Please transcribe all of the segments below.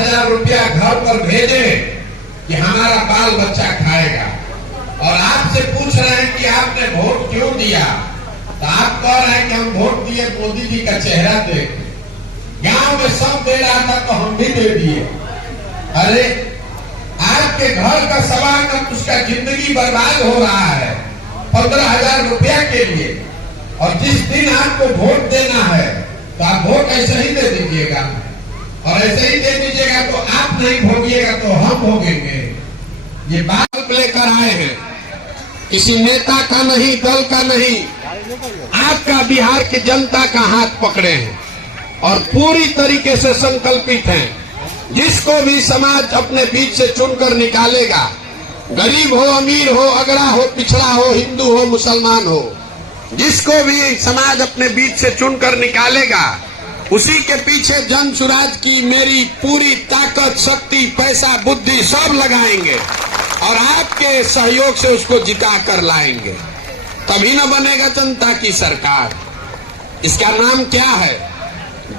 8,000 रुपया घर पर भेजे कि हमारा बाल बच्चा खाएगा, और आपसे पूछ रहे हैं कि आपने वोट क्यों दिया, तो आप कह रहे हैं कि हम वोट दिए मोदी जी का चेहरा देख। गांव में सब दे रहा था तो हम भी दे दिए। अरे आपके घर का सवाल में उसका जिंदगी बर्बाद हो रहा है 15,000 रुपया के लिए, और जिस दिन आपको वोट देना है तो आप वोट ऐसे ही दे दीजिएगा, और ऐसे ही दे दीजिएगा तो आप नहीं भोगिएगा तो हम भोगेंगे। ये बात लेकर आए हैं, किसी नेता का नहीं, दल का नहीं, आपका बिहार की जनता का हाथ पकड़े हैं और पूरी तरीके से संकल्पित हैं। जिसको भी समाज अपने बीच से चुनकर निकालेगा, गरीब हो, अमीर हो, अगड़ा हो, पिछड़ा हो, हिंदू हो, मुसलमान हो, जिसको भी समाज अपने बीच से चुनकर निकालेगा, उसी के पीछे जन सुराज की मेरी पूरी ताकत, शक्ति, पैसा, बुद्धि सब लगाएंगे और आपके सहयोग से उसको जिता कर लाएंगे। तभी न बनेगा जनता की सरकार। इसका नाम क्या है?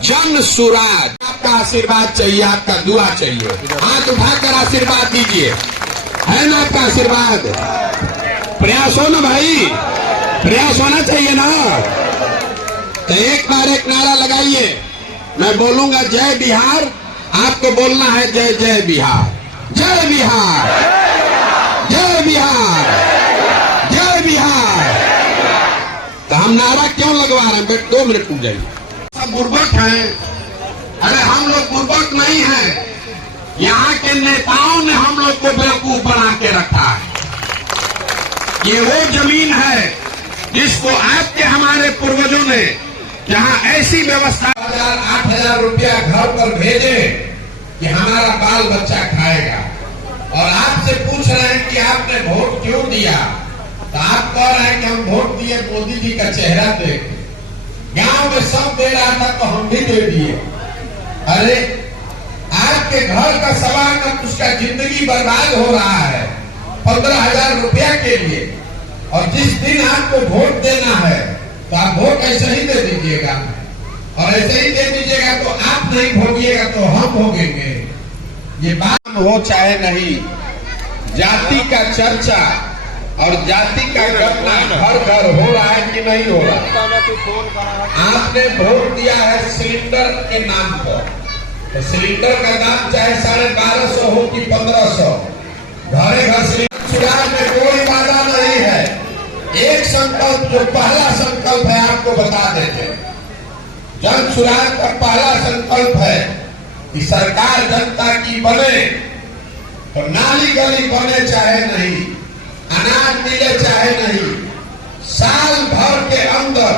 जन सुराज। आपका आशीर्वाद चाहिए, आपका दुआ चाहिए। हाथ उठाकर आशीर्वाद दीजिए, है ना आपका आशीर्वाद? प्रयास हो ना भाई, प्रयास होना चाहिए ना। तो एक बार एक नारा लगाइए, मैं बोलूंगा जय बिहार, आपको बोलना है जय जय बिहार, जय बिहार, जय बिहार, जय बिहार। तो हम नारा क्यों लगवा रहे हैं? 2 मिनट रुक जाइए। सब बुर्बक हैं? अरे हम लोग बुर्बक नहीं हैं, यहाँ के नेताओं ने हम लोग को बेवकूफ बना के रखा है। ये वो जमीन है जिसको आपके हमारे पूर्वजों ने, जहाँ ऐसी व्यवस्था 8,000 रुपया घर पर भेजे कि हमारा बाल बच्चा खाएगा, और आपसे पूछ रहे हैं कि आपने वोट क्यों दिया, तो आप कह रहे हैं कि हम वोट दिए मोदी जी का चेहरा देख। गांव में सब दे रहा था तो हम भी दे दिए। अरे आपके घर का सवाल में उसका जिंदगी बर्बाद हो रहा है 15,000 रुपया के लिए, और जिस दिन आपको वोट देना है तो आप वोट ऐसे ही दे दीजिएगा, और ऐसे ही दे दीजिएगा तो आप नहीं भोगिएगा तो हम भोगेंगे। ये बात हो चाहे नहीं, जाति का चर्चा और जाति का घटना घर घर हो रहा है कि नहीं हो रहा? आपने वोट दिया है सिलेंडर के नाम पर, तो सिलेंडर का दाम चाहे 1250 हो कि 1500, घरे घर सिलेंडर में कोई वादा नहीं है। एक संकल्प, जो पहला संकल्प है आपको बता देते, जन सुराज का पहला संकल्प है कि सरकार जनता की बने, तो नाली गली बने चाहे नहीं, अनाज मिले चाहे नहीं, साल भर के अंदर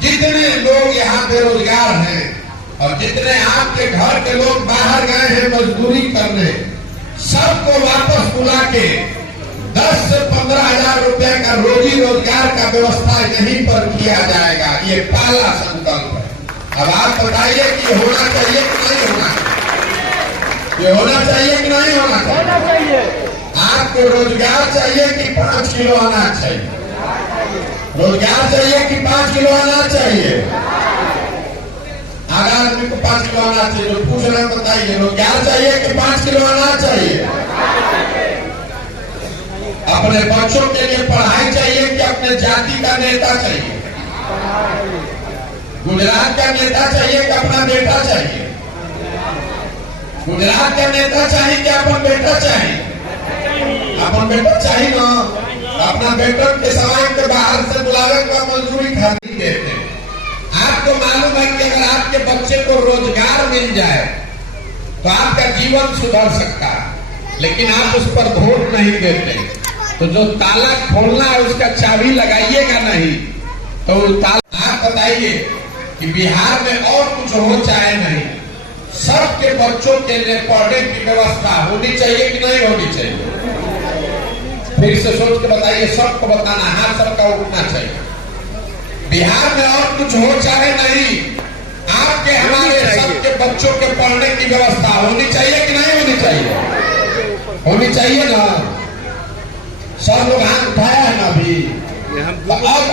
जितने लोग यहाँ बेरोजगार हैं और जितने आपके घर के लोग बाहर गए हैं मजदूरी करने, सबको वापस बुला के 10 से 15,000 रुपया का रोजी रोजगार का व्यवस्था यहीं पर किया जाएगा। ये पहला संकल्प है। अब आप बताइए कि होना चाहिए कि नहीं होना चाहिए? ये होना चाहिए कि नहीं होना चाहिए? आपको रोजगार चाहिए कि 5 किलो अनाज चाहिए? रोजगार चाहिए कि 5 किलो अनाज चाहिए? अगर आदमी को 5 किलो अनाज चाहिए, जो पूछ रहे हैं बताइए, रोजगार चाहिए कि 5 किलो अनाज चाहिए? अपने बच्चों के लिए पढ़ाई चाहिए कि अपने जाति का नेता चाहिए? गुजरात का नेता चाहिए कि अपना बेटा चाहिए? गुजरात का नेता चाहिए कि अपना बेटा चाहिए? अपन बेटा चाहिए ना, अपना बेटा के सवाल के बाहर से बुलावे का मजदूरी खाती देते हैं। आपको मालूम है कि अगर आपके बच्चे को रोजगार मिल जाए तो आपका जीवन सुधर सकता है, लेकिन आप उस पर वोट नहीं देते। तो जो ताला खोलना है उसका चाबी लगाइएगा नहीं, तो ताला। आप बताइए कि बिहार में और कुछ हो चाहे नहीं, सबके बच्चों के लिए पढ़ने की व्यवस्था होनी चाहिए कि नहीं होनी चाहिए? फिर से सोच के बताइए, सबको बताना, हाथ सबका उठना चाहिए। बिहार में और कुछ हो चाहे नहीं, आपके हमारे सबके बच्चों के पढ़ने की व्यवस्था होनी चाहिए कि नहीं होनी चाहिए? होनी चाहिए ना। सब लोग हाथ उठाया है ना अभी। अब